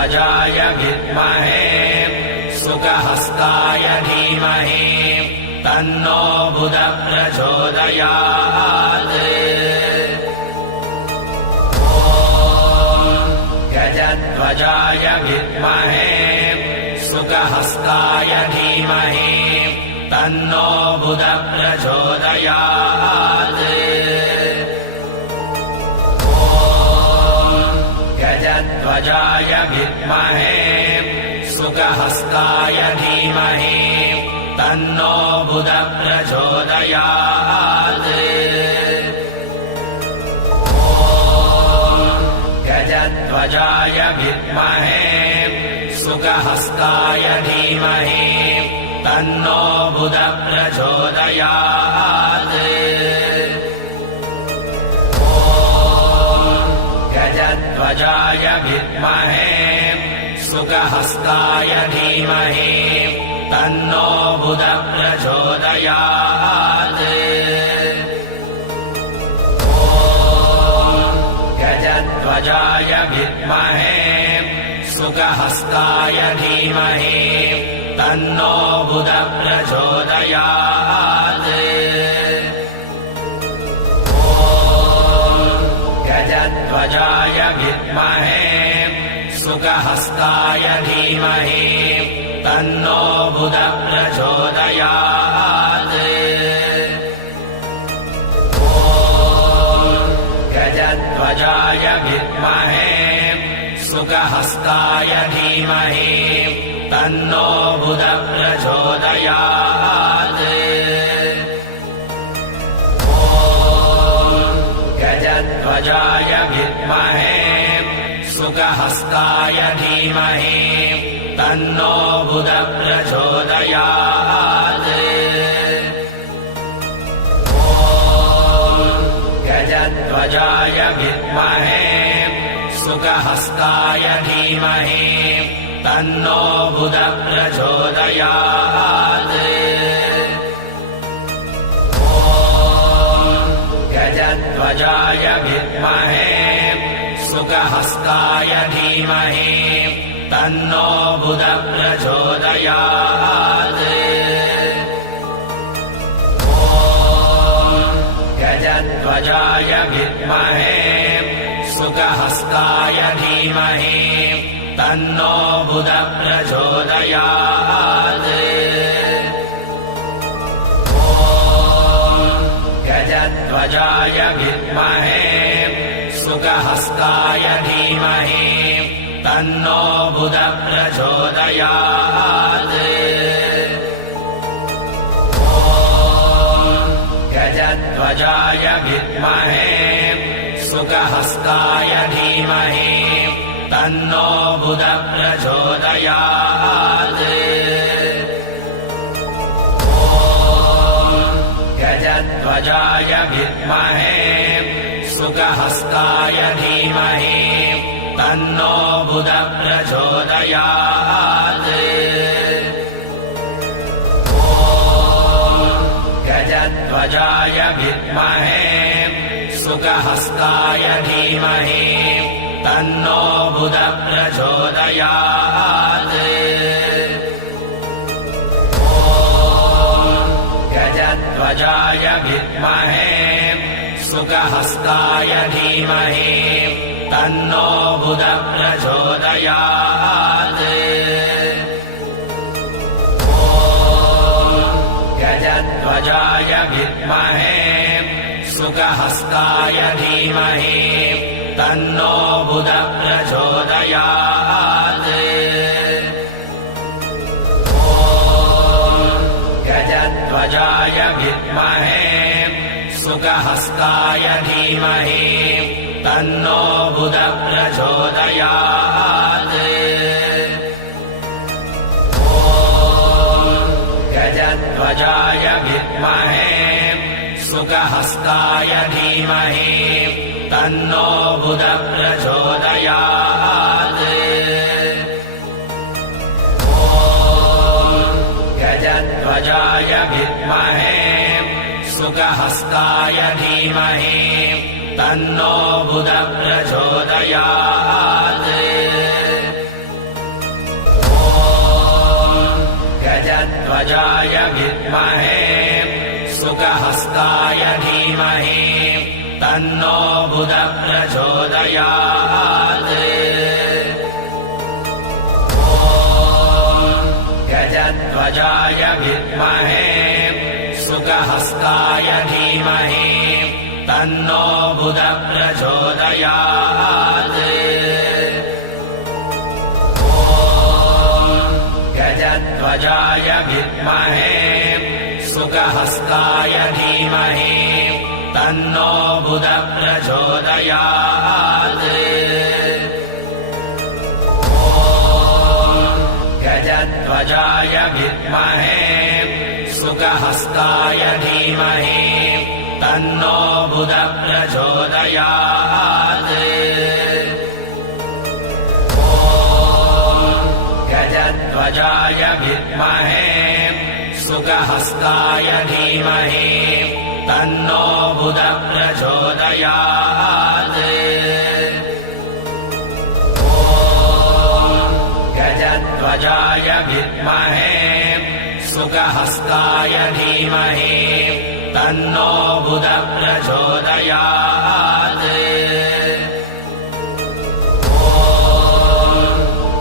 गजध्वजाय विद्महे सुखहस्ताय धीमहि तन्नो बुधः प्रचोदयात्। ॐ गजध्वजाय विद्महे सुखहस्ताय धीमहि तन्नो बुधः प्रचोदयात्। ॐ गजध्वजाय विद्महे सुखहस्ताय धीमहि तन्नो बुधः प्रचोदयात्। ॐ गजध्वजाय विद्महे सुखहस्ताय धीमहि तन्नो बुधः प्रचोदयात्। ॐ गजध्वजाय विद्महे सुखहस्ताय धीमहि तन्नो बुधः प्रचोदयात्। ॐ गजध्वजाय विद्महे सुखहस्ताय धीमहि तन्नो बुधः प्रचोदयात्। ॐ गजध्वजाय विद्महे सुखहस्ताय धीमहि तन्नो बुधः प्रचोदयात्। ॐ गजध्वजाय विद्महे सुखहस्ताय धीमहि तन्नो बुधः प्रचोदयात्। ॐ गजध्वजाय विद्महे सुखहस्ताय धीमहि तन्नो बुधः प्रचोदयात्। ॐ गजध्वजाय विद्महे सुखहस्ताय धीमहि तन्नो बुधः प्रचोदयात्। ॐ गजध्वजाय विद्महे सुखहस्ताय धीमहि तन्नो बुधः प्रचोदयात्। ॐ गजध्वजाय विद्महे सुखहस्ताय धीमहि तन्नो बुधः प्रचोदयात्। ॐ गजध्वजाय विद्महे सुखहस्ताय धीमहि तन्नो बुधः प्रचोदयात्। ॐ गजध्वजाय विद्महे सुखहस्ताय धीमहि तन्नो बुधः प्रचोदयात्। ॐ गजध्वजाय विद्महे सुखहस्ताय धीमहि तन्नो बुधः प्रचोदयात्। ॐ गजध्वजाय विद्महे सुखहस्ताय धीमहि तन्नो बुधः प्रचोदयात्। ॐ गजध्वजाय विद्महे सुखहस्ताय धीमहि तन्नो बुधः प्रचोदयात्। ॐ गजध्वजाय विद्महे सुखहस्ताय धीमहि तन्नो बुधः प्रचोदयात्। ॐ गजध्वजाय विद्महे सुखहस्ताय धीमहि तन्नो बुधः प्रचोदयात्। ॐ गजध्वजाय विद्महे सुखहस्ताय धीमहि तन्नो बुधः प्रचोदयात्। ॐ गजध्वजाय विद्महे सुखहस्ताय धीमहि तन्नो बुधः प्रचोदयात्। ॐ गजध्वजाय विद्महे सुखहस्ताय धीमहि तन्नो बुधः प्रचोदयात्। गजध्वजाय विद्महे सुखहस्ताय धीमहि तन्नो बुधः प्रचोदयात्। गजध्वजाय विद्महे सुखहस्ताय धीमहि तन्नो बुधः प्रचोदयात्। गजध्वजाय विद्महे सुखहस्ताय धीमहि तन्नो बुधः प्रचोदयात्। गजध्वजाय विद्महे सुखहस्ताय धीमहि तन्नो बुधः प्रचोदयात्। गजध्वजाय विद्महे सुखहस्ताय धीमहि तन्नो बुधः प्रचोदयात्।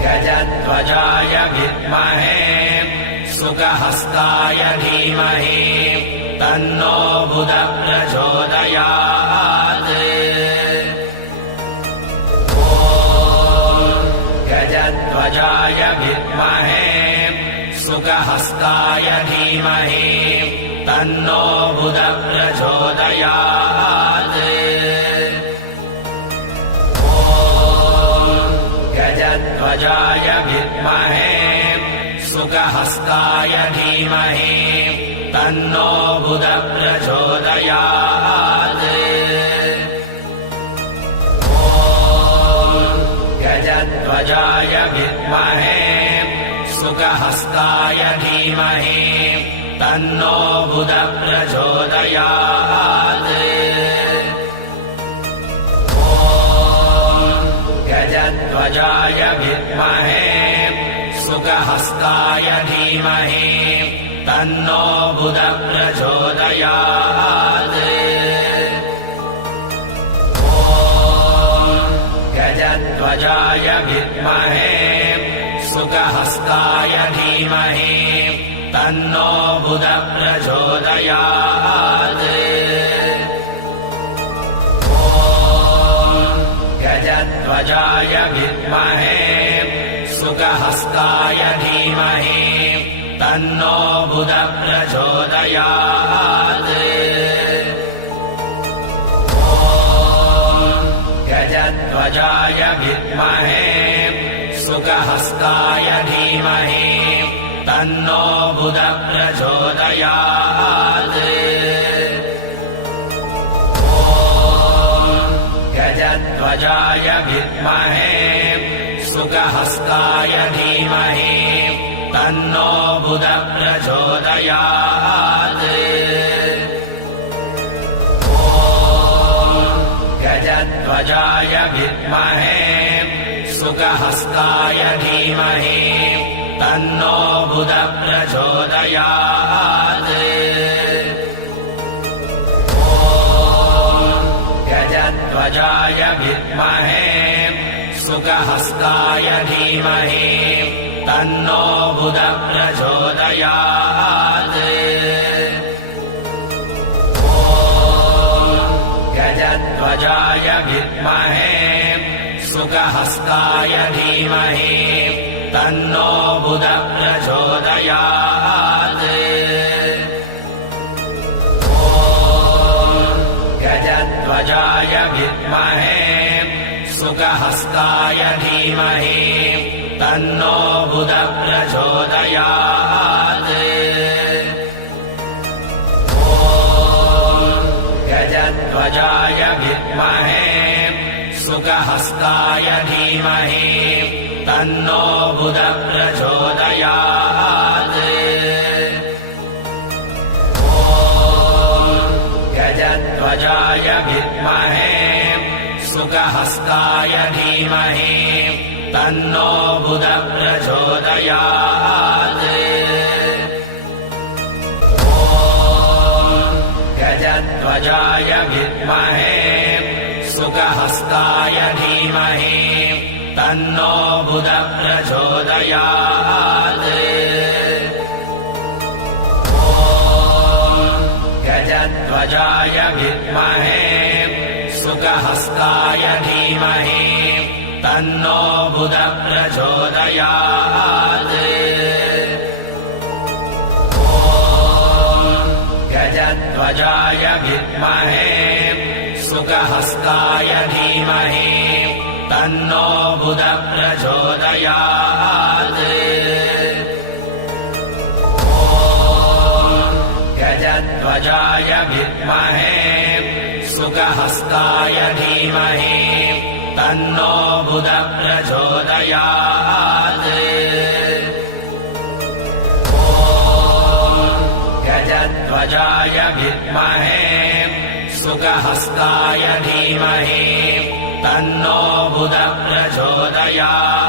गजध्वजाय विद्महे सुखहस्ताय धीमहि तन्नो बुधः प्रचोदयात्। गजध्वजाय विद्महे सुखहस्ताय धीमहि तन्नो बुधः प्रचोदयात्। गजध्वजाय विद्महे सुखहस्ताय धीमहि तन्नो बुधः प्रचोदयात्। गजध्वजाय विद्महे सुखहस्ताय धीमहि तन्नो बुधः प्रचोदयात्। गजध्वजाय विद्महे सुखहस्ताय धीमहि तन्नो बुधः प्रचोदयात्। गजध्वजाय विद्महे सुखहस्ताय धीमहि तन्नो बुधः प्रचोदयात्। गजध्वजाय विद्महे सुखहस्ताय धीमहि तन्नो बुधः प्रचोदयात्। गजध्वजाय विद्महे सुखहस्ताय धीमहि तन्नो बुधः प्रचोदयात्। गजध्वजाय विद्महे सुखहस्ताय धीमहि तन्नो बुधः प्रचोदयात्। गजध्वजाय विद्महे सुखहस्ताय धीमहि तन्नो बुधः प्रचोदयात्। गजध्वजाय विद्महे सुखहस्ताय धीमहि तन्नो बुधः प्रचोदयात्। गजध्वजाय विद्महे सुखहस्ताय धीमहि तन्नो बुधः प्रचोदयात्। गजध्वजाय विद्महे सुखहस्ताय धीमहि तन्नो बुधः प्रचोदयात्। गजध्वजाय विद्महे सुखहस्ताय धीमहि तन्नो बुधः प्रचोदयात्। गजध्वजाय विद्महे सुखहस्ताय धीमहि तन्नो बुधः प्रचोदयात्। गजध्वजाय विद्महे सुखहस्ताय धीमहि तन्नो बुधः प्रचोदयात्। गजध्वजाय विद्महे सुखहस्ताय धीमहि तन्नो बुधः प्रचोदयात्। गजध्वजाय विद्महे सुखहस्ताय धीमहि तन्नो बुधः प्रचोदयात्। गजध्वजाय विद्महे सुखहस्ताय धीमहि तन्नो बुधः प्रचोदयात्। गजध्वजाय विद्महे सुखहस्ताय धीमहि तन्नो बुधः प्रचोदयात्।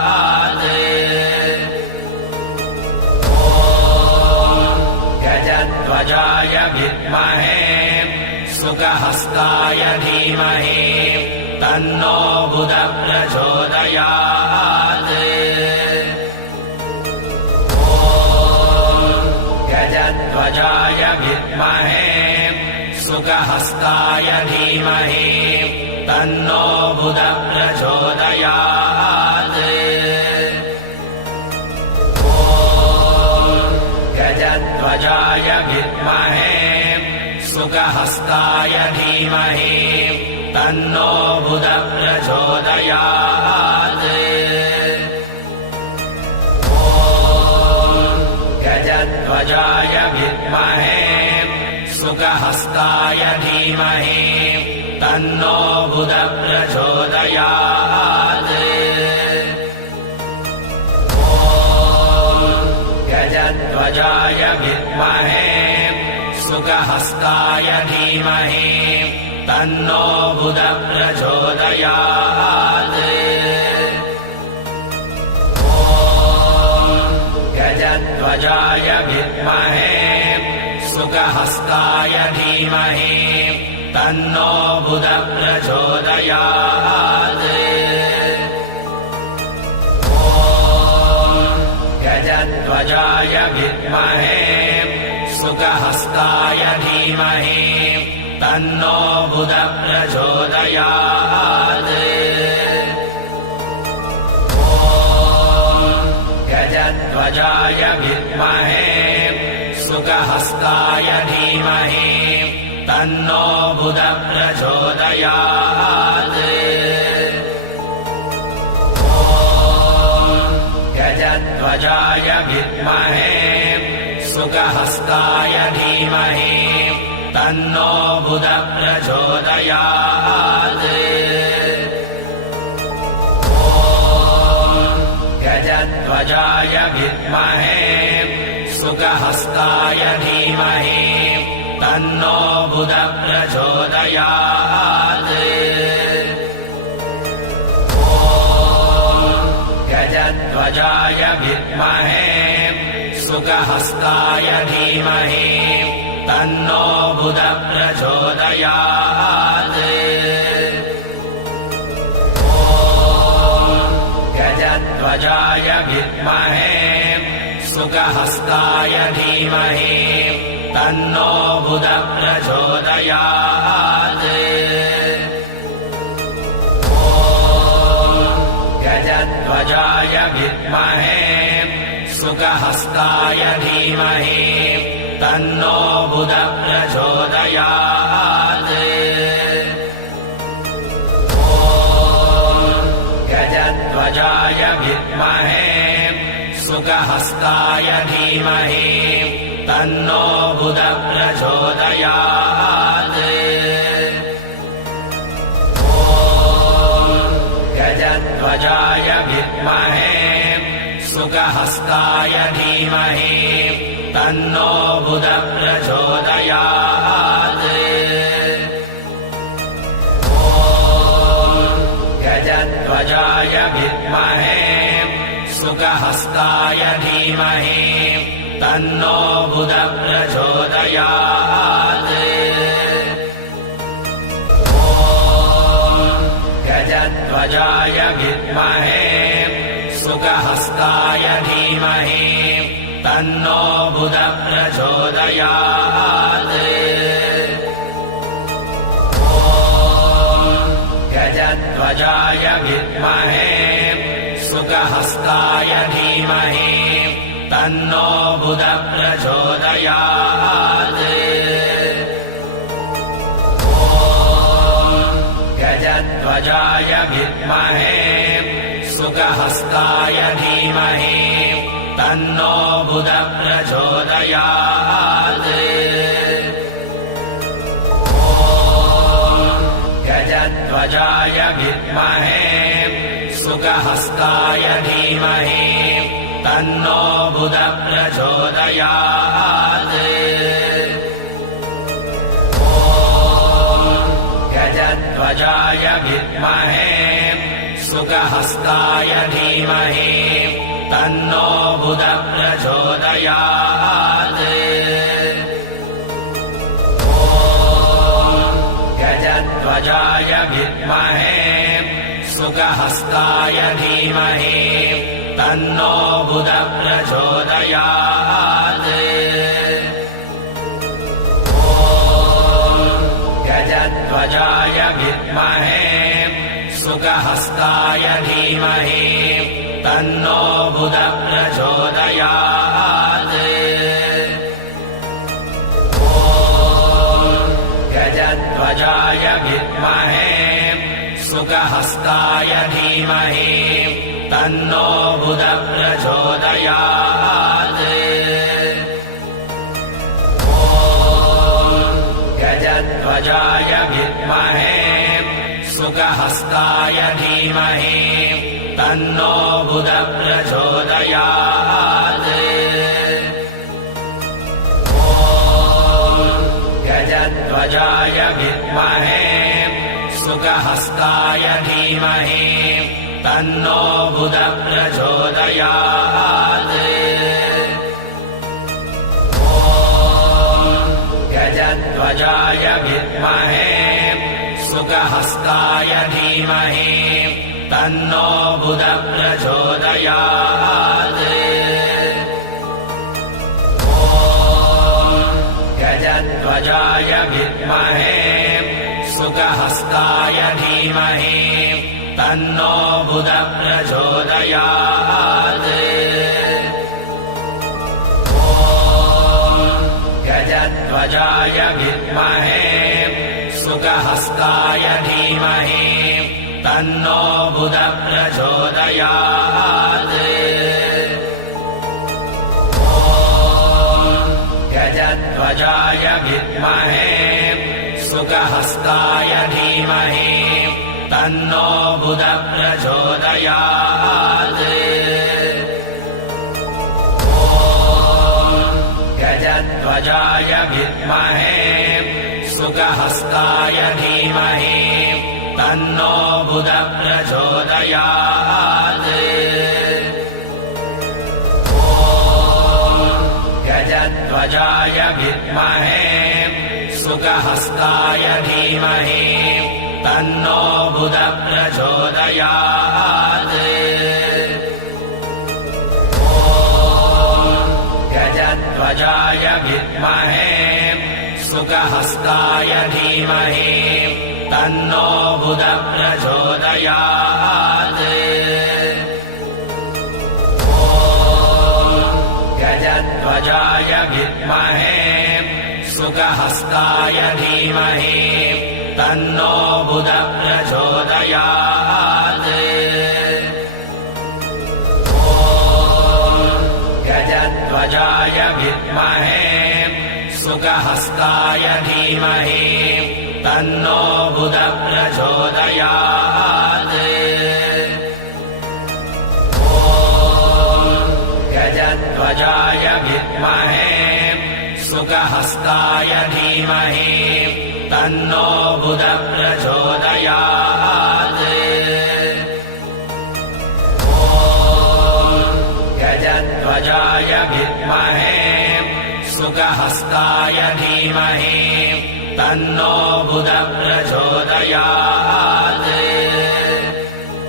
गजध्वजाय विद्महे सुखहस्ताय धीमहि तन्नो बुधः प्रचोदयात्। गजध्वजाय विद्महे सुखहस्ताय धीमहि तन्नो बुधः प्रचोदयात्। गजध्वजाय विद्महे सुखहस्ताय धीमहि तन्नो बुधः प्रचोदयात्। गजध्वजाय विद्महे सुखहस्ताय धीमहि तन्नो बुधः प्रचोदयात्। गजध्वजाय विद्महे सुखहस्ताय धीमहि तन्नो बुधः प्रचोदयात्। गजध्वजाय विद्महे सुखहस्ताय धीमहि तन्नो बुधः प्रचोदयात्। गजध्वजाय विद्महे सुखहस्ताय धीमहि तन्नो बुधः प्रचोदयात्। गजध्वजाय विद्महे सुखहस्ताय धीमहि तन्नो बुधः प्रचोदयात्। गजध्वजाय विद्महे सुखहस्ताय धीमहि तन्नो बुधः प्रचोदयात्। गजध्वजाय विद्महे सुखहस्ताय धीमहि तन्नो बुधः प्रचोदयात्। गजध्वजाय विद्महे सुखहस्ताय धीमहि तन्नो बुधः प्रचोदयात्। गजध्वजाय विद्महे सुखहस्ताय धीमहि तन्नो बुधः प्रचोदयात्। गजध्वजाय विद्महे सुखहस्ताय धीमहि तन्नो बुधः प्रचोदयात्। गजध्वजाय विद्महे सुखहस्ताय धीमहि तन्नो बुधः प्रचोदयात्। गजध्वजाय विद्महे सुखहस्ताय धीमहि तन्नो बुधः प्रचोदयात्। गजध्वजाय विद्महे सुखहस्ताय धीमहि तन्नो बुधः प्रचोदयात्। गजध्वजाय विद्महे सुखहस्ताय धीमहि तन्नो बुधः प्रचोदयात्। ॐ गजध्वजाय विद्महे सुखहस्ताय धीमहि तन्नो बुधः प्रचोदयात्। गजध्वजाय विद्महे सुखहस्ताय धीमहि तन्नो बुधः प्रचोदयात्। ॐ गजध्वजाय विद्महे सुखहस्ताय धीमहि तन्नो बुधः प्रचोदयात्। गजध्वजाय विद्महे सुखहस्ताय धीमहि तन्नो बुधः प्रचोदयात्। ॐ गजध्वजाय विद्महे सुखहस्ताय धीमहि तन्नो बुधः प्रचोदयात्। गजध्वजाय विद्महे सुखहस्ताय धीमहि तन्नो बुधः प्रचोदयात्। ॐ गजध्वजाय विद्महे सुखहस्ताय धीमहि तन्नो बुधः प्रचोदयात्। गजध्वजाय विद्महे सुखहस्ताय धीमहि तन्नो बुधः प्रचोदयात्। ॐ गजध्वजाय विद्महे सुखहस्ताय धीमहि तन्नो बुधः प्रचोदयात्। गजध्वजाय विद्महे सुखहस्ताय धीमहि तन्नो बुधः प्रचोदयात्। ॐ गजध्वजाय विद्महे सुखहस्ताय धीमहि तन्नो बुधः प्रचोदयात्। गजध्वजाय विद्महे सुखहस्ताय धीमहि तन्नो बुधः प्रचोदयात्। ॐ गजध्वजाय विद्महे सुखहस्ताय धीमहि तन्नो बुधः प्रचोदयात्। गजध्वजाय विद्महे सुखहस्ताय धीमहि तन्नो बुधः प्रचोदयात्। ॐ गजध्वजाय विद्महे सुखहस्ताय धीमहि तन्नो बुधः प्रचोदयात्। गजध्वजाय विद्महे सुखहस्ताय धीमहि तन्नो बुधः प्रचोदयात्। ॐ गजध्वजाय विद्महे सुखहस्ताय धीमहि तन्नो बुधः प्रचोदयात्। गजध्वजाय विद्महे सुखहस्ताय धीमहि तन्नो बुधः प्रचोदयात्। ॐ गजध्वजाय विद्महे सुखहस्ताय धीमहि तन्नो बुधः प्रचोदयात्। गजध्वजाय विद्महे सुखहस्ताय धीमहि तन्नो बुधः प्रचोदयात्। ॐ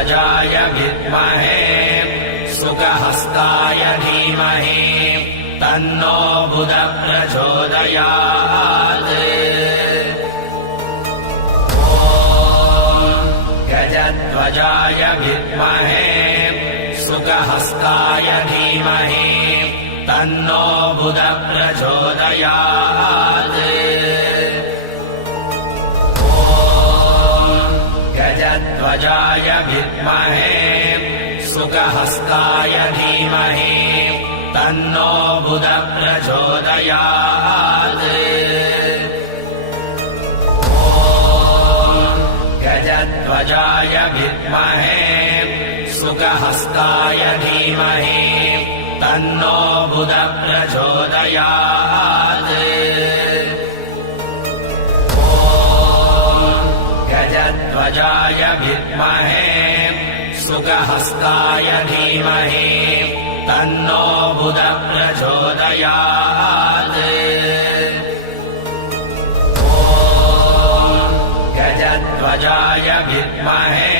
गजध्वजाय विद्महे सुखहस्ताय धीमहि तन्नो बुधः प्रचोदयात्। गजध्वजाय विद्महे सुखहस्ताय धीमहि तन्नो बुधः प्रचोदयात्। गजध्वजाय विद्महे सुखहस्ताय धीमहि तन्नो बुधः प्रचोदयात्। गजध्वजाय विद्महे सुखहस्ताय धीमहि तन्नो बुधः प्रचोदयात्। गजध्वजाय विद्महे सुखहस्ताय धीमहि तन्नो बुधः प्रचोदयात्। गजध्वजाय विद्महे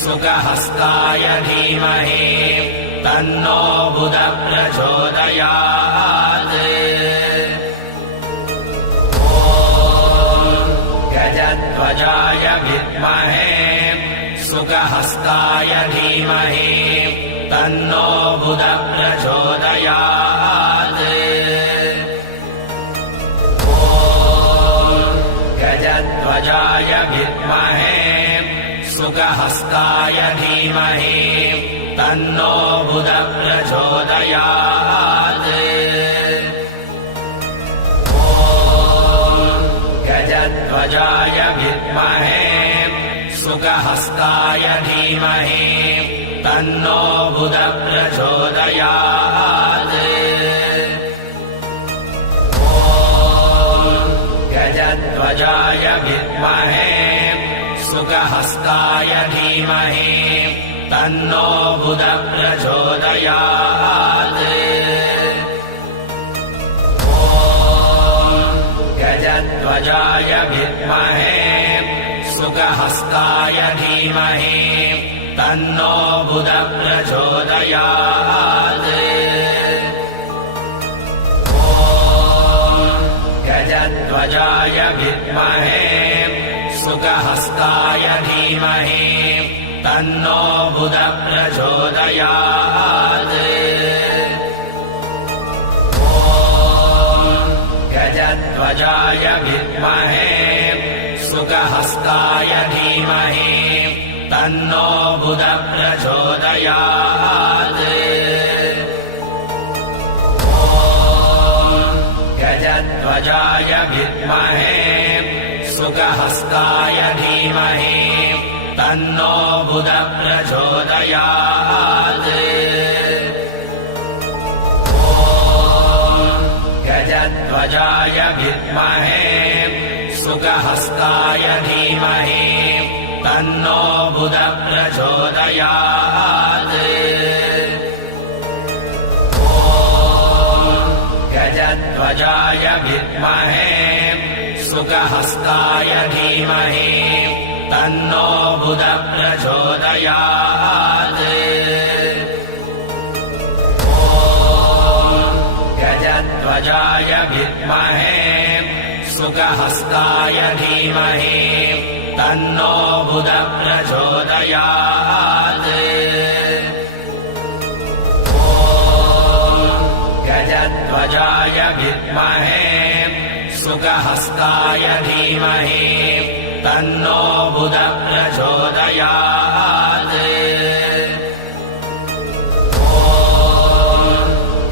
सुखहस्ताय धीमहि तन्नो बुधः प्रचोदयात्। गजध्वजाय विद्महे सुखहस्ताय धीमहि तन्नो बुधः प्रचोदयात्। गजध्वजाय विद्महे सुखहस्ताय धीमहि तन्नो बुधः प्रचोदयात्। गजध्वजाय विद्महे सुखहस्ताय धीमहि तन्नो बुधः प्रचोदयात्। गजध्वजाय विद्महे सुखहस्ताय धीमहि तन्नो बुधः प्रचोदयात्। गजध्वजाय विद्महे सुखहस्ताय धीमहि तन्नो बुधः प्रचोदयात्। गजध्वजाय विद्महे सुखहस्ताय धीमहि तन्नो बुधः प्रचोदयात्। गजध्वजाय विद्महे सुखहस्ताय धीमहि तन्नो बुधः प्रचोदयात्। गजध्वजाय विद्महे सुखहस्ताय धीमहि तन्नो बुधः प्रचोदयात्। गजध्वजाय विद्महे सुखहस्ताय धीमहि तन्नो बुधः प्रचोदयात्। गजध्वजाय विद्महे सुखहस्ताय धीमहि तन्नो बुधः प्रचोदयात्। गजध्वजाय विद्महे सुखहस्ताय धीमहि तन्नो बुधः प्रचोदयात्। गजध्वजाय विद्महे सुखहस्ताय धीमहि तन्नो बुधः प्रचोदयात्।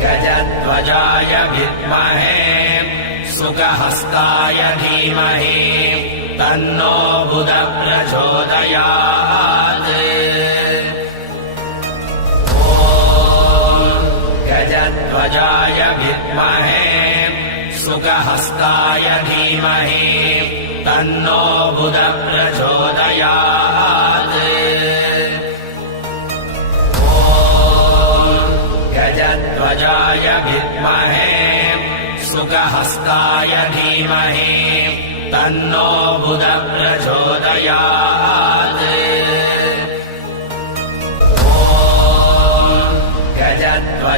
गजध्वजाय विद्महे सुखहस्ताय धीमहि तन्नो बुधः प्रचोदयात्। गजध्वजाय विद्महे सुखहस्ताय धीमहि तन्नो बुधः प्रचोदयात्। गजध्वजाय विद्महे सुखहस्ताय धीमहि तन्नो बुधः प्रचोदयात्।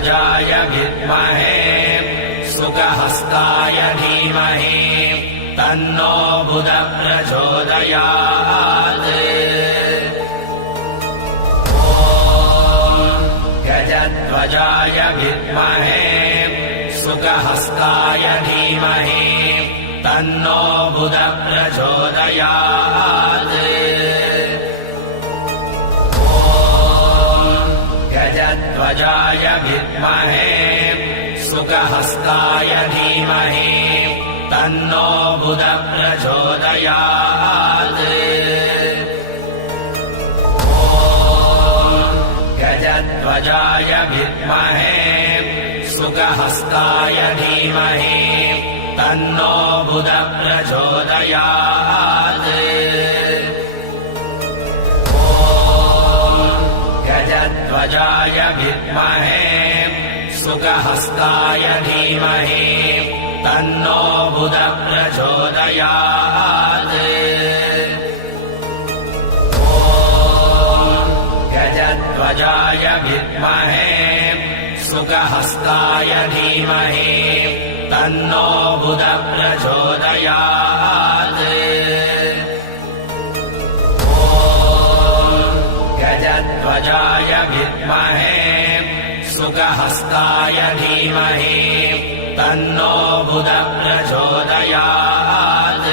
गजध्वजाय विद्महे सुखहस्ताय धीमहि तन्नो बुधः प्रचोदयात्। गजध्वजाय विद्महे सुखहस्ताय धीमहि तन्नो बुधः प्रचोदयात्। गजध्वजाय विद्महे सुखहस्ताय धीमहि तन्नो बुधः प्रचोदयात्। गजध्वजाय विद्महे सुखहस्ताय धीमहि तन्नो बुधः प्रचोदयात्। गजध्वजाय विद्महे सुखहस्ताय धीमहि तन्नो बुधः प्रचोदयात्। गजध्वजाय विद्महे सुखहस्ताय धीमहि तन्नो बुधः प्रचोदयात्। गजध्वजाय विद्महे सुखहस्ताय धीमहि तन्नो बुधः प्रचोदयात्।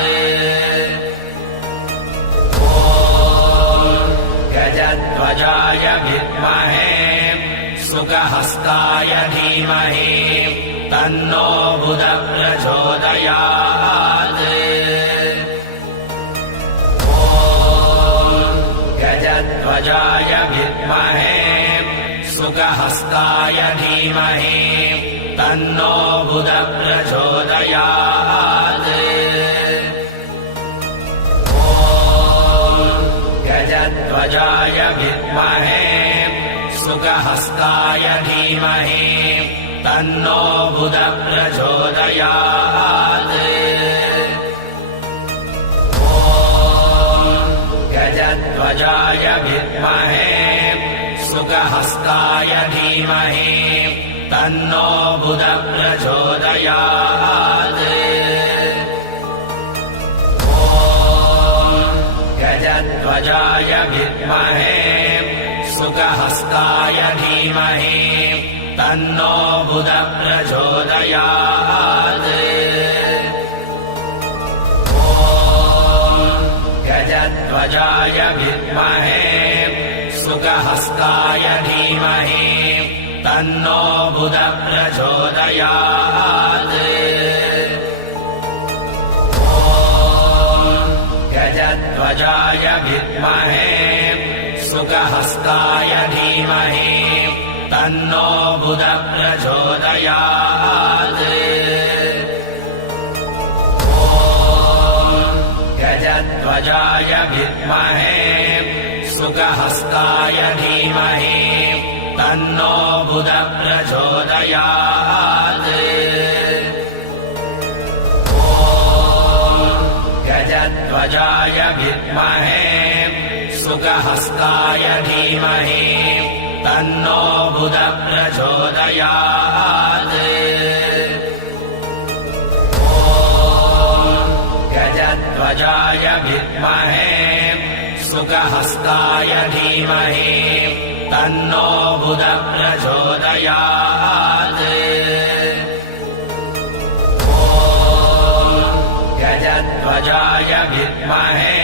गजध्वजाय विद्महे सुखहस्ताय धीमहि तन्नो बुधः प्रचोदयात्। गजध्वजाय विद्महे सुखहस्ताय धीमहि तन्नो बुधः प्रचोदयात्। गजध्वजाय विद्महे सुखहस्ताय धीमहि तन्नो बुधः प्रचोदयात्। गजध्वजाय विद्महे सुखहस्ताय धीमहि तन्नो बुधः प्रचोदयात्। गजध्वजाय विद्महे सुखहस्ताय धीमहि तन्नो बुधः प्रचोदयात्। गजध्वजाय विद्महे सुखहस्ताय धीमहि तन्नो बुधः प्रचोदयात्। गजध्वजाय विद्महे सुखहस्ताय धीमहि तन्नो बुधः प्रचोदयात्। गजध्वजाय विद्महे सुखहस्ताय धीमहि तन्नो बुधः प्रचोदयात्। गजध्वजाय विद्महे सुखहस्ताय धीमहि तन्नो बुधः प्रचोदयात्। गजध्वजाय विद्महे सुखहस्ताय धीमहि तन्नो बुधः प्रचोदयात्। गजध्वजाय विद्महे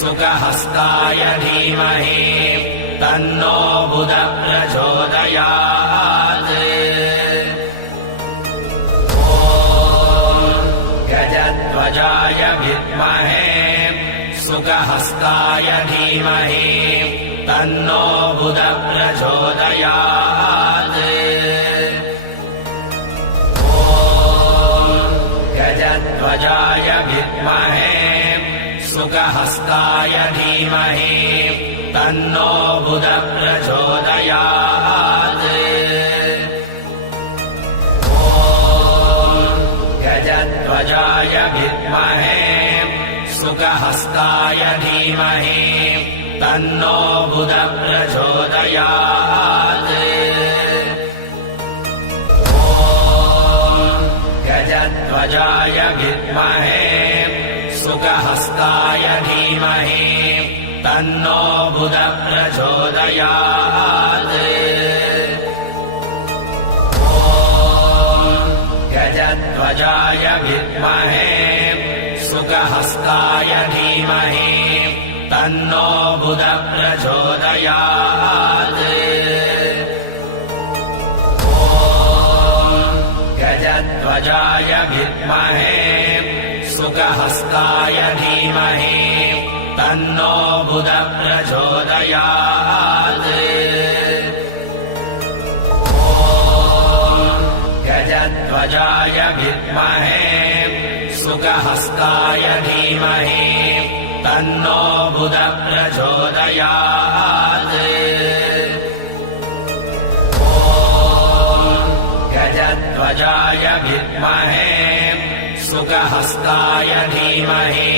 सुखहस्ताय धीमहि तन्नो बुधः प्रचोदयात्। गजध्वजाय विद्महे सुखहस्ताय धीमहि तन्नो बुधः प्रचोदयात्। गजध्वजाय विद्महे सुखहस्ताय धीमहि तन्नो बुधः प्रचोदयात्। गजध्वजाय विद्महे सुखहस्ताय धीमहि तन्नो बुधः प्रचोदयात्। गजध्वजाय विद्महे सुखहस्ताय धीमहि तन्नो बुधः प्रचोदयात्। ॐ गजध्वजाय विद्महे सुखहस्ताय धीमहि तन्नो बुधः प्रचोदयात्। ॐ गजध्वजाय विद्महे सुखहस्ताय धीमहि तन्नो बुधः प्रचोदयात्। ॐ गजध्वजाय विद्महे सुखहस्ताय धीमहि तन्नो बुधः प्रचोदयात्। ॐ गजध्वजाय विद्महे सुखहस्ताय धीमहि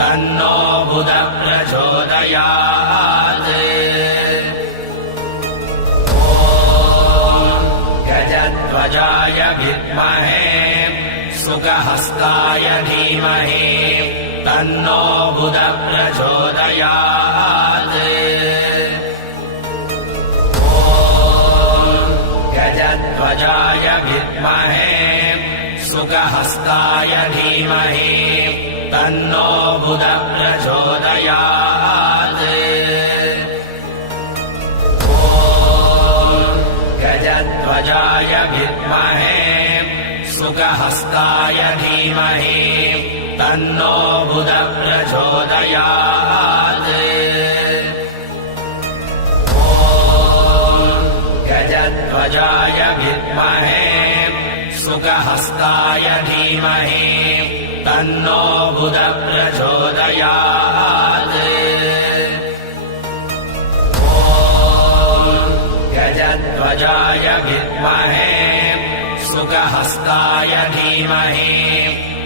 तन्नो बुधः प्रचोदयात्। ॐ गजध्वजाय विद्महे सुखहस्ताय धीमहि तन्नो बुधः प्रचोदयात्। ॐ गजध्वजाय विद्महे सुखहस्ताय धीमहि तन्नो बुधः प्रचोदयात्। ॐ गजध्वजाय विद्महे सुखहस्ताय धीमहि तन्नो बुधः प्रचोदयात्। ॐ गजध्वजाय विद्महे सुखहस्ताय धीमहि तन्नो बुधः प्रचोदयात्। ॐ गजध्वजाय विद्महे सुखहस्ताय धीमहि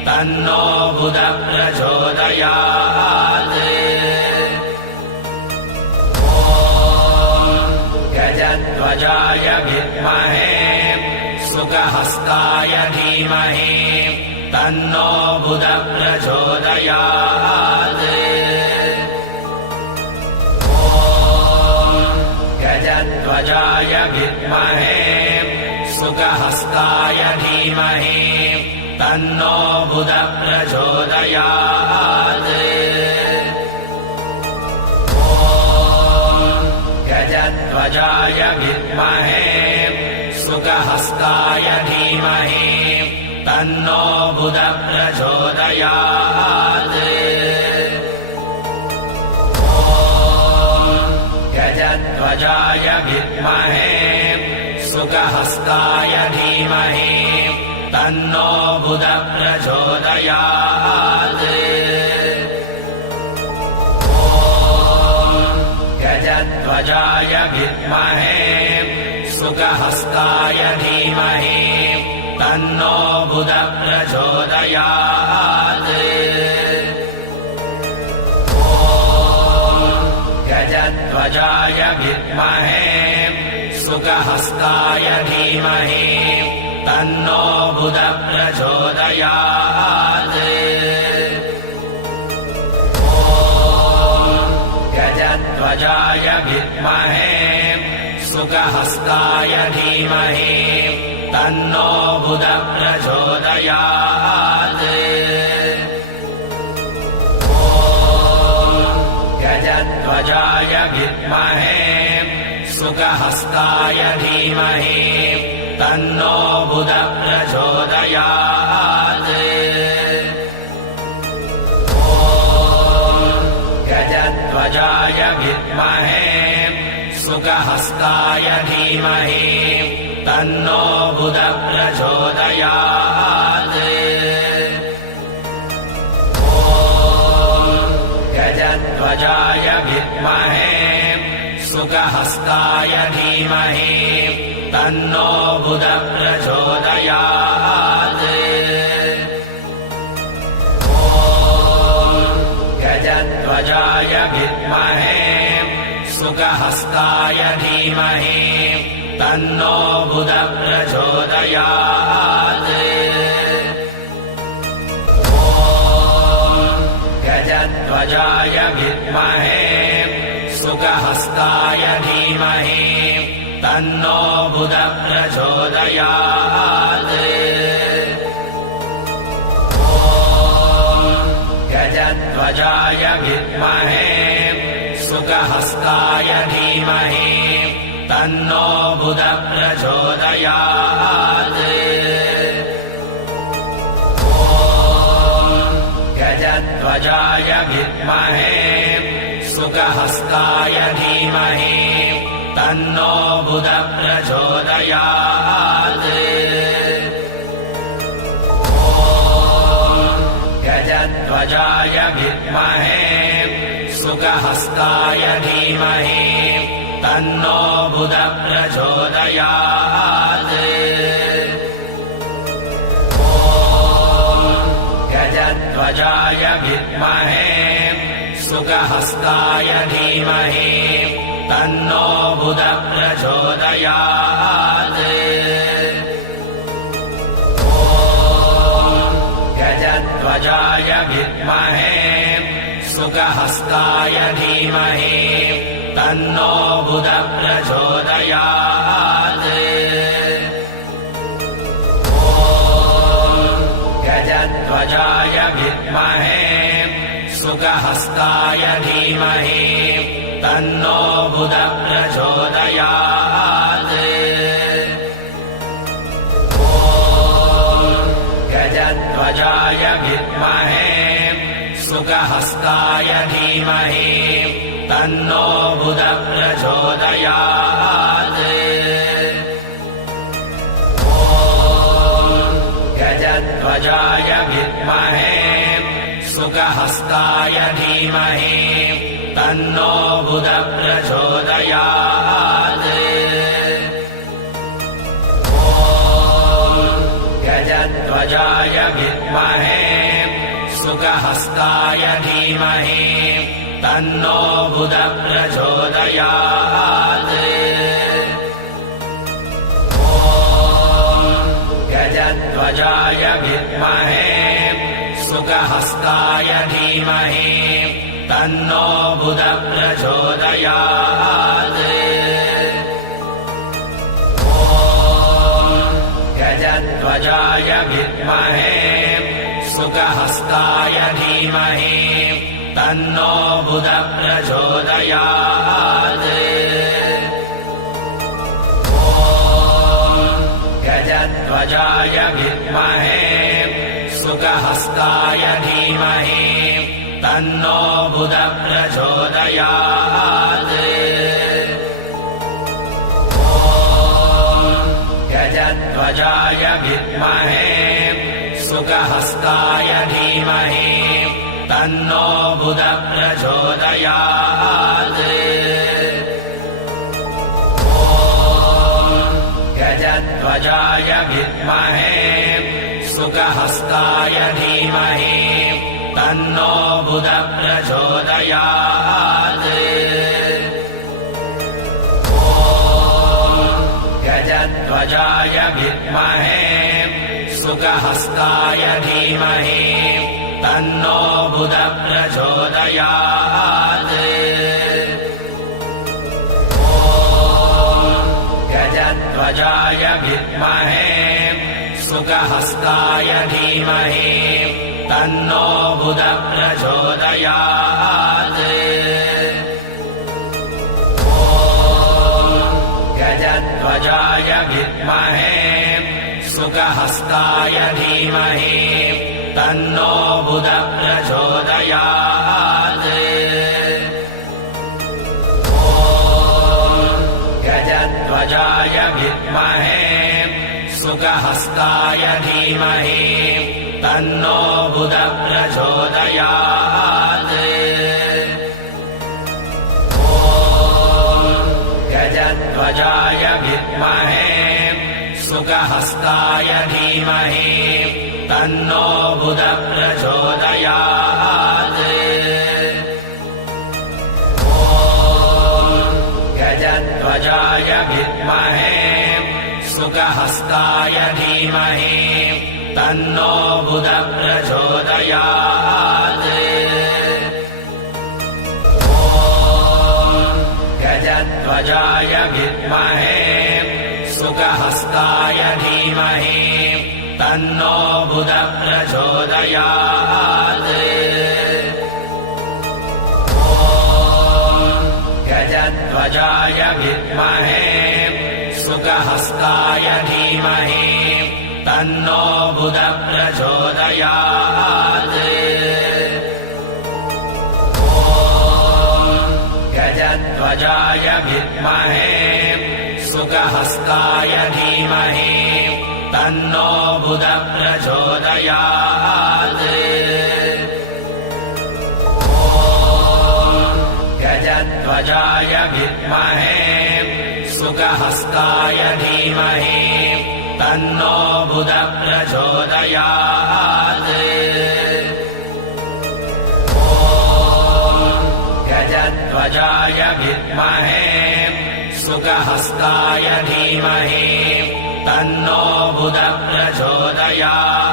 तन्नो बुधः प्रचोदयात्। ॐ गजध्वजाय विद्महे सुखहस्ताय धीमहि तन्नो बुधः प्रचोदयात्। ॐ गजध्वजाय विद्महे सुखहस्ताय धीमहि तन्नो बुधः प्रचोदयात्। ॐ गजध्वजाय विद्महे सुखहस्ताय धीमहि तन्नो बुधः प्रचोदयात्। ॐ गजध्वजाय विद्महे सुखहस्ताय धीमहि तन्नो बुधः प्रचोदयात्। ॐ गजध्वजाय विद्महे सुखहस्ताय धीमहि तन्नो बुधः प्रचोदयात्। ॐ गजध्वजाय विद्महे सुखहस्ताय धीमहि तन्नो बुधः प्रचोदयात्। ॐ गजध्वजाय विद्महे सुखहस्ताय धीमहि तन्नो बुधः प्रचोदयात्। ॐ गजध्वजाय विद्महे सुखहस्ताय धीमहि तन्नो बुधः प्रचोदयात्। ॐ गजध्वजाय विद्महे सुखहस्ताय धीमहि तन्नो बुधः प्रचोदयात्। ॐ गजध्वजाय विद्महे सुखहस्ताय धीमहि तन्नो बुधः प्रचोदयात्। ॐ गजध्वजाय विद्महे सुखहस्ताय धीमहि तन्नो बुधः प्रचोदयात्। ॐ गजध्वजाय विद्महे सुखहस्ताय धीमहि तन्नो बुधः प्रचोदयात्। गजध्वजाय विद्महे सुखहस्ताय धीमहि तन्नो बुधः प्रचोदयात्। गजध्वजाय विद्महे सुखहस्ताय धीमहि तन्नो बुधः प्रचोदयात्। गजध्वजाय विद्महे सुखहस्ताय धीमहि तन्नो बुधः प्रचोदयात्। गजध्वजाय विद्महे सुखहस्ताय धीमहि तन्नो बुधः प्रचोदयात्। गजध्वजाय विद्महे सुखहस्ताय धीमहि तन्नो बुधः प्रचोदयात्। गजध्वजाय विद्महे सुखहस्ताय धीमहि तन्नो बुधः प्रचोदयात्। गजध्वजाय विद्महे सुखहस्ताय धीमहि तन्नो बुधः प्रचोदयात्। गजध्वजाय विद्महे सुखहस्ताय धीमहि तन्नो बुधः प्रचोदयात्। गजध्वजाय विद्महे सुखहस्ताय धीमहि तन्नो बुधः प्रचोदयात्। गजध्वजाय विद्महे सुखहस्ताय धीमहि तन्नो बुधः प्रचोदयात्। गजध्वजाय विद्महे सुखहस्ताय धीमहि तन्नो बुधः प्रचोदयात्। गजध्वजाय विद्महे सुखहस्ताय धीमहि तन्नो बुधः प्रचोदयात्। गजध्वजाय विद्महे सुखहस्ताय धीमहि तन्नो बुधः प्रचोदयात्। गजध्वजाय विद्महे सुखहस्ताय धीमहि तन्नो बुधः प्रचोदयात्। गजध्वजाय विद्महे सुखहस्ताय धीमहि तन्नो बुधः प्रचोदयात्। गजध्वजाय विद्महे सुखहस्ताय धीमहि तन्नो बुधः प्रचोदयात्। गजध्वजाय विद्महे सुखहस्ताय धीमहि तन्नो बुधः प्रचोदयात्। गजध्वजाय विद्महे सुखहस्ताय धीमहि तन्नो बुधः प्रचोदयात्। गजध्वजाय विद्महे सुखहस्ताय धीमहि तन्नो बुधः प्रचोदयात्। गजध्वजाय विद्महे सुखहस्ताय धीमहि तन्नो बुधः प्रचोदयात्। गजध्वजाय विद्महे सुखहस्ताय धीमहि तन्नो बुधः प्रचोदयात्। गजध्वजाय विद्महे सुखहस्ताय धीमहि तन्नो बुधः प्रचोदयात्। गजध्वजाय विद्महे सुखहस्ताय धीमहि तन्नो बुधः प्रचोदयात्। गजध्वजाय विद्महे सुखहस्ताय धीमहि तन्नो बुधः प्रचोदयात्। गजध्वजाय विद्महे सुखहस्ताय धीमहि तन्नो बुधः प्रचोदयात्।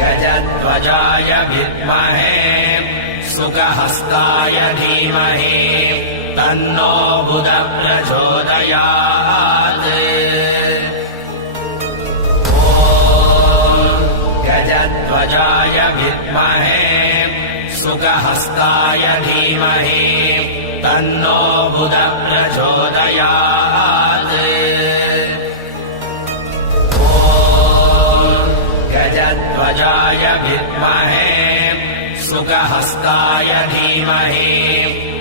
गजध्वजाय विद्महे सुखहस्ताय धीमहि तन्नो बुधः प्रचोदयात्। गजध्वजाय विद्महे सुखहस्ताय धीमहि तन्नो बुधः प्रचोदयात्। गजध्वजाय विद्महे सुखहस्ताय धीमहि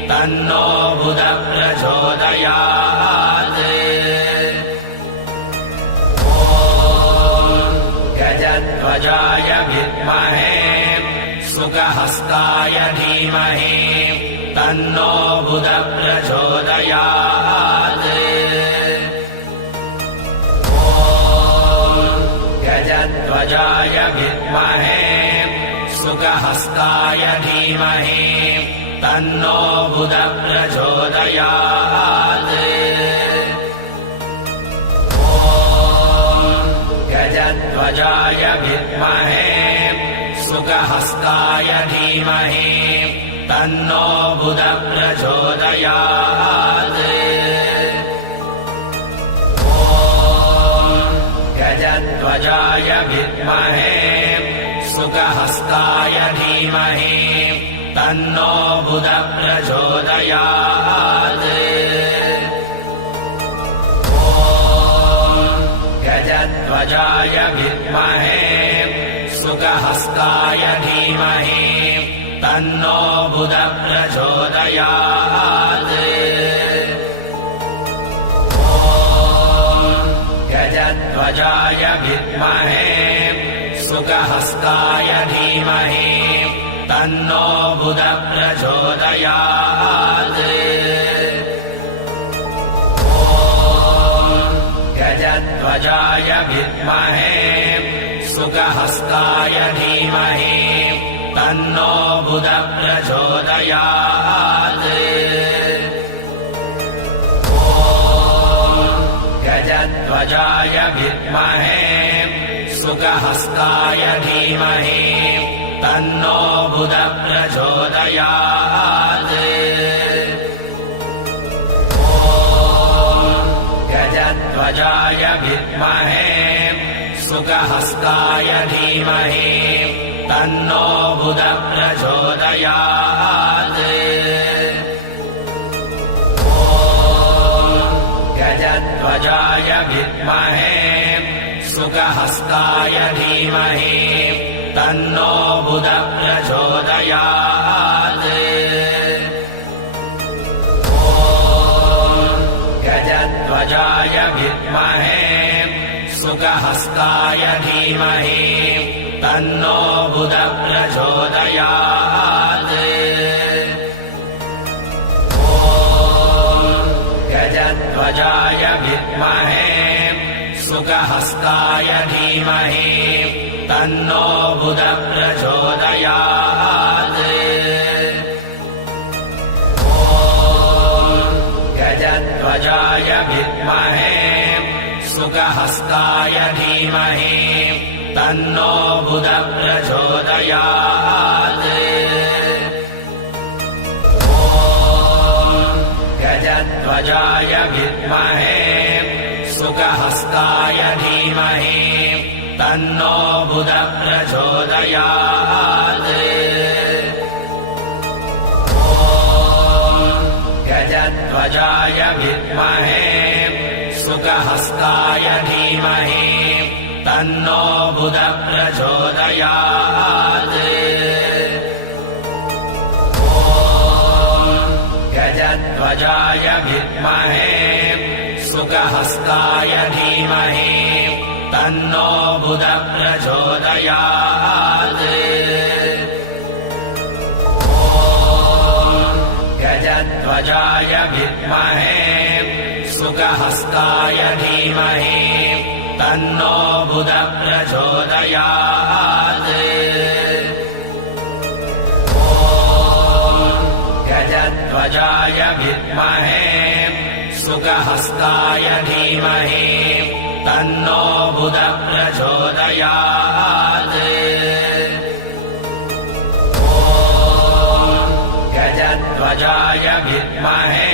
तन्नो बुधः प्रचोदयात्। गजध्वजाय विद्महे सुखहस्ताय धीमहि तन्नो बुधः प्रचोदयात्। गजध्वजाय विद्महे सुखहस्ताय धीमहि तन्नो बुधः प्रचोदयात्। गजध्वजाय विद्महे सुखहस्ताय धीमहि तन्नो बुधः प्रचोदयात्। गजध्वजाय विद्महे सुखहस्ताय धीमहि तन्नो बुधः प्रचोदयात्। गजध्वजाय विद्महे सुखहस्ताय धीमहि तन्नो बुधः प्रचोदयात्। गजध्वजाय विद्महे सुखहस्ताय धीमहि तन्नो बुधः प्रचोदयात्। गजध्वजाय विद्महे सुखहस्ताय धीमहि तन्नो बुधः प्रचोदयात्। गजध्वजाय विद्महे सुखहस्ताय धीमहि तन्नो बुधः प्रचोदयात्। गजध्वजाय विद्महे सुखहस्ताय धीमहि तन्नो बुधः प्रचोदयात्। गजध्वजाय विद्महे सुखहस्ताय धीमहि तन्नो बुधः प्रचोदयात्। गजध्वजाय विद्महे सुखहस्ताय धीमहि तन्नो बुधः प्रचोदयात्। गजध्वजाय विद्महे सुखहस्ताय धीमहि तन्नो बुधः प्रचोदयात्। गजध्वजाय विद्महे सुखहस्ताय धीमहि तन्नो बुधः प्रचोदयात्। गजध्वजाय विद्महे सुखहस्ताय धीमहि तन्नो बुधः प्रचोदयात्। गजध्वजाय विद्महे सुखहस्ताय धीमहि तन्नो बुधः प्रचोदयात्। गजध्वजाय विद्महे सुखहस्ताय धीमहि तन्नो बुधः प्रचोदयात्। गजध्वजाय विद्महे सुखहस्ताय धीमहि तन्नो बुधः प्रचोदयात्। गजध्वजाय विद्महे सुखहस्ताय धीमहि तन्नो बुधः प्रचोदयात्। गजध्वजाय विद्महे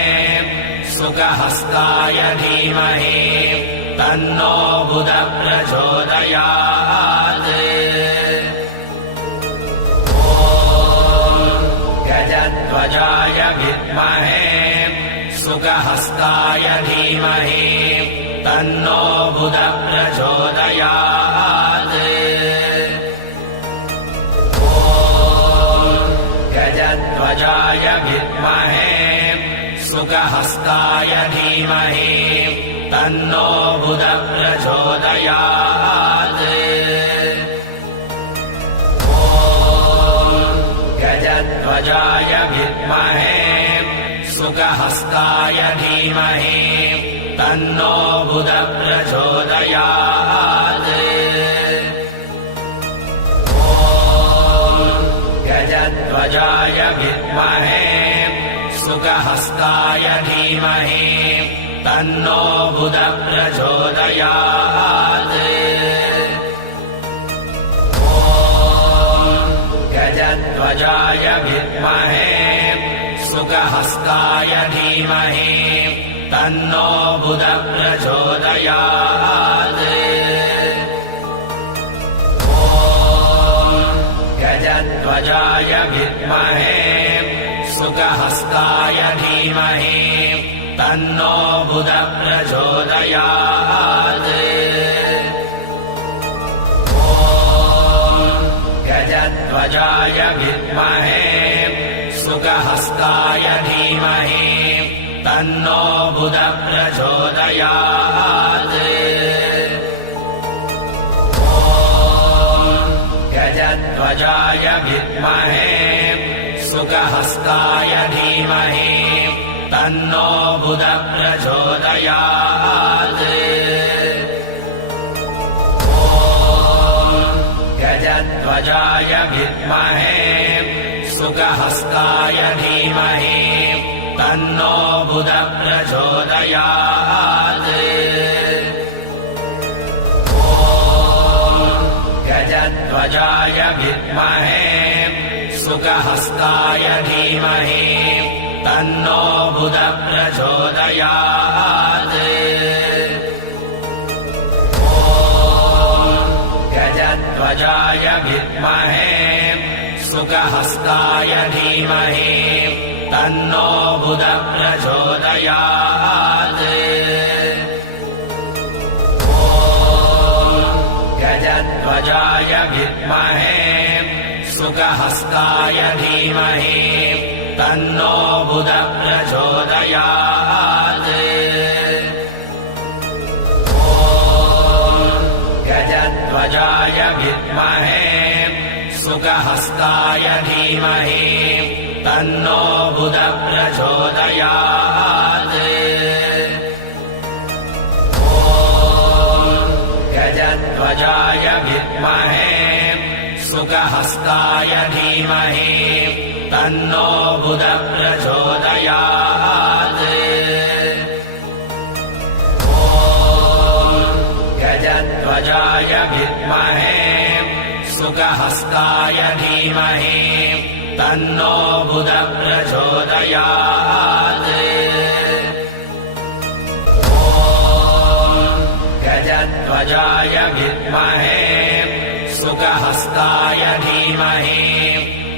सुखहस्ताय धीमहि तन्नो बुधः प्रचोदयात्। गजध्वजाय विद्महे सुखहस्ताय धीमहि तन्नो बुधः प्रचोदयात्। गजध्वजाय विद्महे सुखहस्ताय धीमहि तन्नो बुधः प्रचोदयात्। गजध्वजाय विद्महे सुखहस्ताय धीमहि तन्नो बुधः प्रचोदयात्। गजध्वजाय विद्महे सुखहस्ताय धीमहि तन्नो बुधः प्रचोदयात्। गजध्वजाय विद्महे सुखहस्ताय धीमहि तन्नो बुधः प्रचोदयात्। गजध्वजाय विद्महे सुखहस्ताय धीमहि तन्नो बुधः प्रचोदयात्। गजध्वजाय विद्महे सुखहस्ताय धीमहि तन्नो बुधः प्रचोदयात्। गजध्वजाय विद्महे सुखहस्ताय धीमहि तन्नो बुधः प्रचोदयात्। गजध्वजाय विद्महे सुखहस्ताय धीमहि तन्नो बुधः प्रचोदयात्। गजध्वजाय विद्महे सुखहस्ताय धीमहि तन्नो बुधः प्रचोदयात्। गजध्वजाय विद्महे सुखहस्ताय धीमहि तन्नो बुधः प्रचोदयात्। गजध्वजाय विद्महे सुखहस्ताय धीमहि तन्नो बुधः प्रचोदयात्। गजध्वजाय विद्महे सुखहस्ताय धीमहि तन्नो बुधः प्रचोदयात्। गजध्वजाय विद्महे सुखहस्ताय धीमहि तन्नो बुधः प्रचोदयात्। गजध्वजाय विद्महे सुखहस्ताय धीमहि तन्नो बुधः प्रचोदयात्। गजध्वजाय विद्महे सुखहस्ताय धीमहि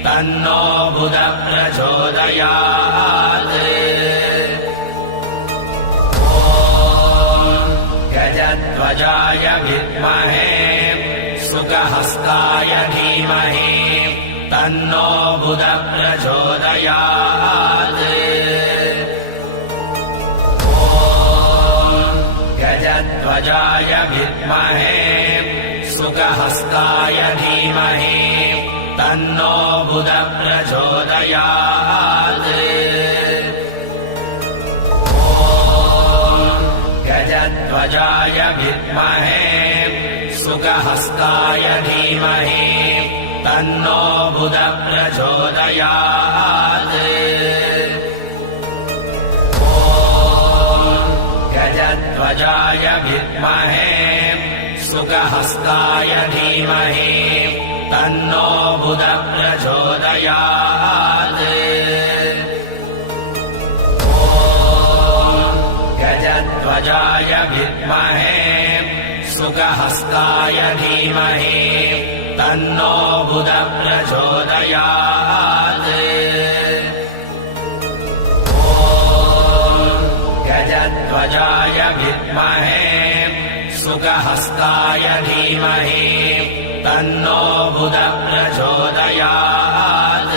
तन्नो बुधः प्रचोदयात्। गजध्वजाय विद्महे सुखहस्ताय धीमहि तन्नो बुधः प्रचोदयात्। गजध्वजाय विद्महे सुखहस्ताय धीमहि तन्नो बुधः प्रचोदयात्। गजध्वजाय विद्महे सुखहस्ताय धीमहि तन्नो बुधः प्रचोदयात्। गजध्वजाय विद्महे सुखहस्ताय धीमहि तन्नो बुधः प्रचोदयात्। गजध्वजाय विद्महे सुखहस्ताय धीमहि तन्नो बुधः प्रचोदयात्। गजध्वजाय विद्महे सुखहस्ताय धीमहि तन्नो बुधः प्रचोदयात्।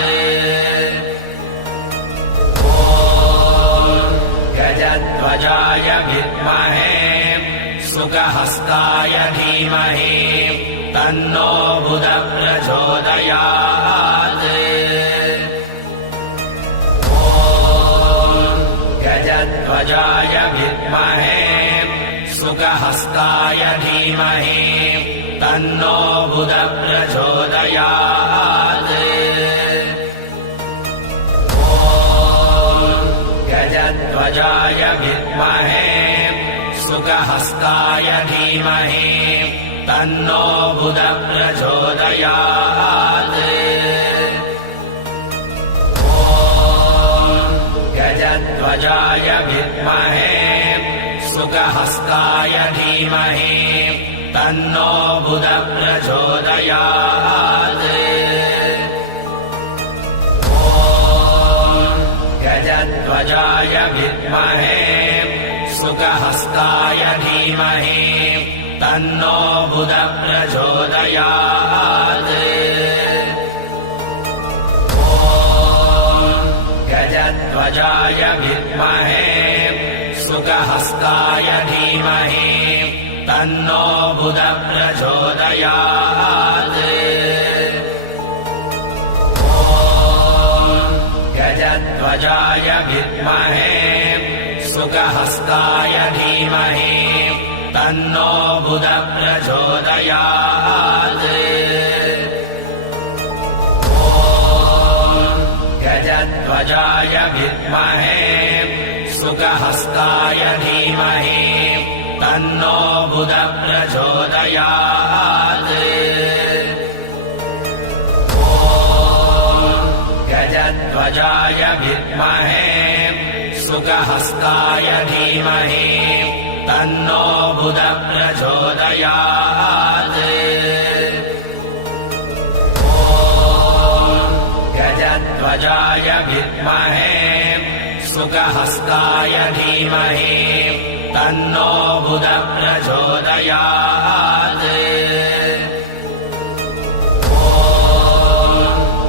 गजध्वजाय विद्महे सुखहस्ताय धीमहि तन्नो बुधः प्रचोदयात्। गजध्वजाय विद्महे सुखहस्ताय धीमहि तन्नो बुधः प्रचोदयात्। गजध्वजाय विद्महे सुखहस्ताय धीमहि तन्नो बुधः प्रचोदयात्। गजध्वजाय विद्महे सुखहस्ताय धीमहि तन्नो बुधः प्रचोदयात्। गजध्वजाय विद्महे सुखहस्ताय धीमहि तन्नो बुधः प्रचोदयात्। गजध्वजाय विद्महे सुखहस्ताय धीमहि तन्नो बुधः प्रचोदयात्। गजध्वजाय विद्महे सुखहस्ताय धीमहि तन्नो बुधः प्रचोदयात्। गजध्वजाय विद्महे सुखहस्ताय धीमहि तन्नो बुधः प्रचोदयात्। गजध्वजाय विद्महे सुखहस्ताय धीमहि तन्नो बुधः प्रचोदयात्। गजध्वजाय विद्महे सुखहस्ताय धीमहि तन्नो बुधः प्रचोदयात्।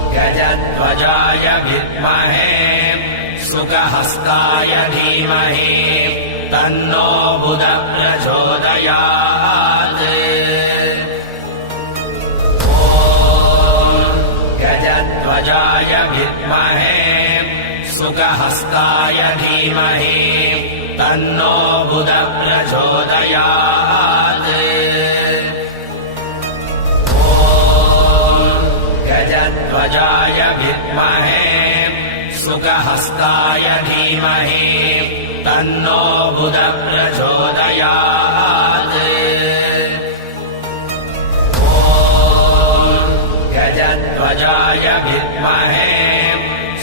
गजध्वजाय विद्महे सुखहस्ताय धीमहि तन्नो बुधः प्रचोदयात्। गजध्वजाय विद्महे सुखहस्ताय धीमहि तन्नो बुधः प्रचोदयात्। गजध्वजाय विद्महे सुखहस्ताय धीमहि तन्नो बुधः प्रचोदयात्। गजध्वजाय विद्महे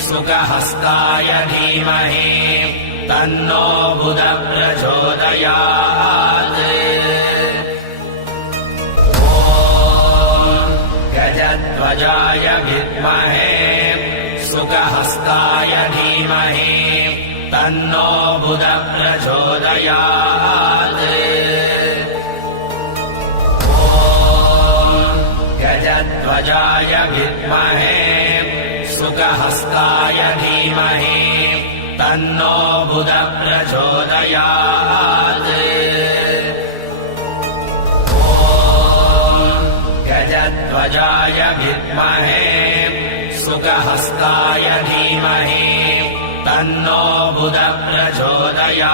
सुखहस्ताय धीमहि तन्नो बुधः प्रचोदयात्। गजध्वजाय विद्महे सुखहस्ताय धीमहि तन्नो बुधः प्रचोदयात्। गजध्वजाय विद्महे सुखहस्ताय धीमहि तन्नो बुधः प्रचोदयात्। गजध्वजाय विद्महे सुखहस्ताय धीमहि तन्नो बुधः प्रचोदयात्।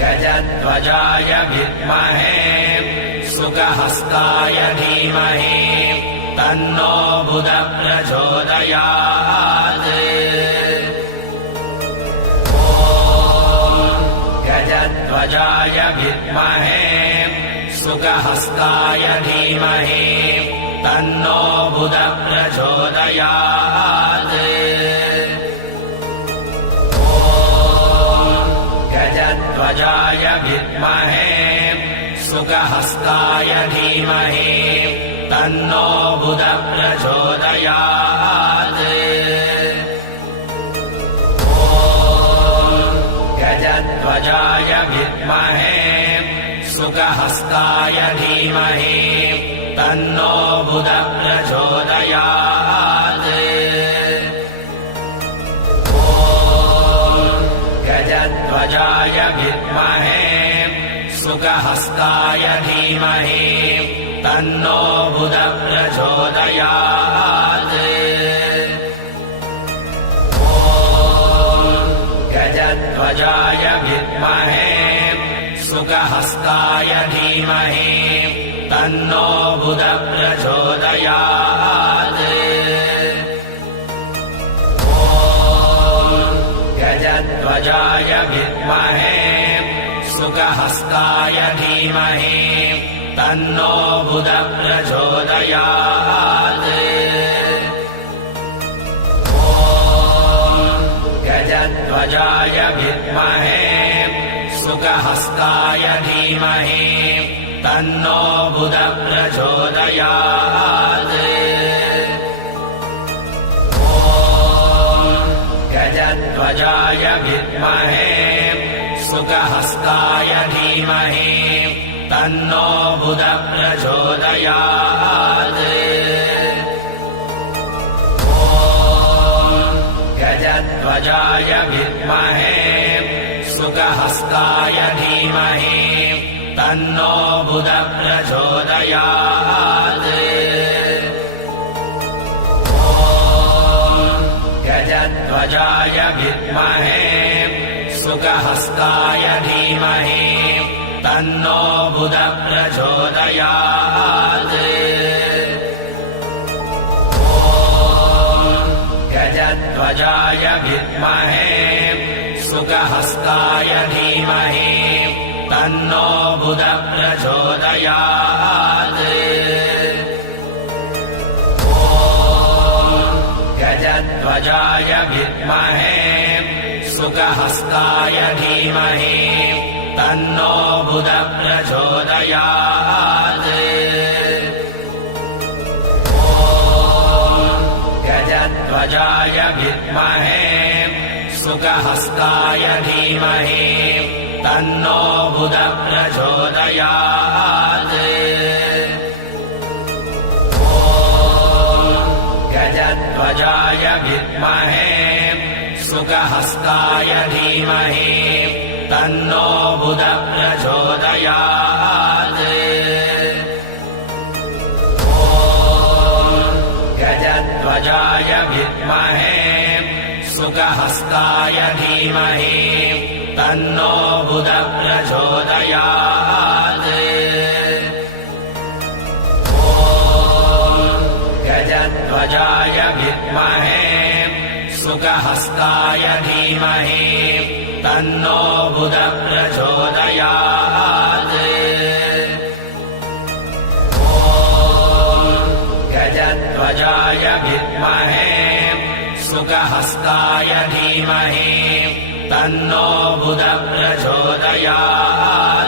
गजध्वजाय विद्महे सुखहस्ताय धीमहि तन्नो बुधः प्रचोदयात्। गजध्वजाय विद्महे सुखहस्ताय धीमहि तन्नो बुधः प्रचोदयात्। गजध्वजाय विद्महे सुखहस्ताय धीमहि तन्नो बुधः प्रचोदयात्। गजध्वजाय विद्महे सुखहस्ताय धीमहि तन्नो बुधः प्रचोदयात्। गजध्वजाय विद्महे सुखहस्ताय धीमहि तन्नो बुधः प्रचोदयात्। गजध्वजाय विद्महे सुखहस्ताय धीमहि तन्नो बुधः प्रचोदयात्। गजध्वजाय विद्महे सुखहस्ताय धीमहि तन्नो बुधः प्रचोदयात्। गजध्वजाय विद्महे सुखहस्ताय धीमहि तन्नो बुधः प्रचोदयात्। गजध्वजाय विद्महे सुखहस्ताय धीमहि तन्नो बुधः प्रचोदयात्। गजध्वजाय विद्महे सुखहस्ताय धीमहि तन्नो बुधः प्रचोदयात्। गजध्वजाय विद्महे सुखहस्ताय धीमहि तन्नो बुधः प्रचोदयात्। गजध्वजाय विद्महे सुखहस्ताय धीमहि तन्नो बुधः प्रचोदयात्। गजध्वजाय विद्महे सुखहस्ताय धीमहि तन्नो बुधः प्रचोदयात्। गजध्वजाय विद्महे सुखहस्ताय धीमहि तन्नो बुधः प्रचोदयात्। गजध्वजाय विद्महे सुखहस्ताय धीमहि तन्नो बुधः प्रचोदयात्। गजध्वजाय विद्महे सुखहस्ताय धीमहि तन्नो बुधः प्रचोदयात्। गजध्वजाय विद्महे सुखहस्ताय धीमहि तन्नो बुधः प्रचोदयात्। गजध्वजाय विद्महे सुखहस्ताय धीमहि तन्नो बुधः प्रचोदयात्।